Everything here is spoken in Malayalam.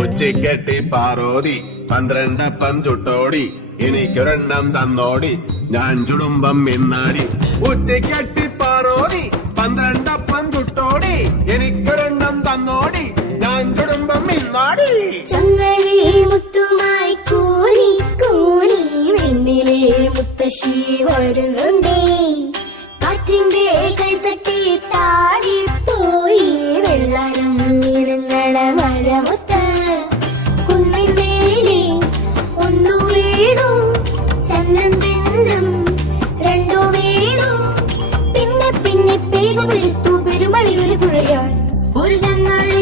ഉച്ചക്കെട്ടി പാറോതി 12 അപ്പം ചുട്ടോടി എനിക്കൊരെണ്ണം തന്നോടി ഞാൻ ചുടുമ്പം മിന്നാടി. ഉച്ചക്കെട്ടി പാറോതി 12 അപ്പം ചുട്ടോടി എനിക്കൊരെണ്ണം തന്നോടി ഞാൻ ചുടുമ്പം മിന്നാടി. ചങ്ങലേ മുത്തുമായി കൂനി കൂനി വെണ്ണിലെ മുത്തശ്ശി വരുന്നുണ്ടേ. കാറ്റിന്റെ കൈതട്ടി താടിപ്പോയി വെള്ളാരം നിറങ്ങളെ മഴമുത്ത്. കുന്നിന്മേലെ ഒന്നു വീണു ചന്നം പിന്നം രണ്ടു വീണു. പിന്നെ പിന്നെ പേഗു പെരുത്തു പെരുമഴയൊരു പുഴയായി. ഒരു ചങ്ങാഴി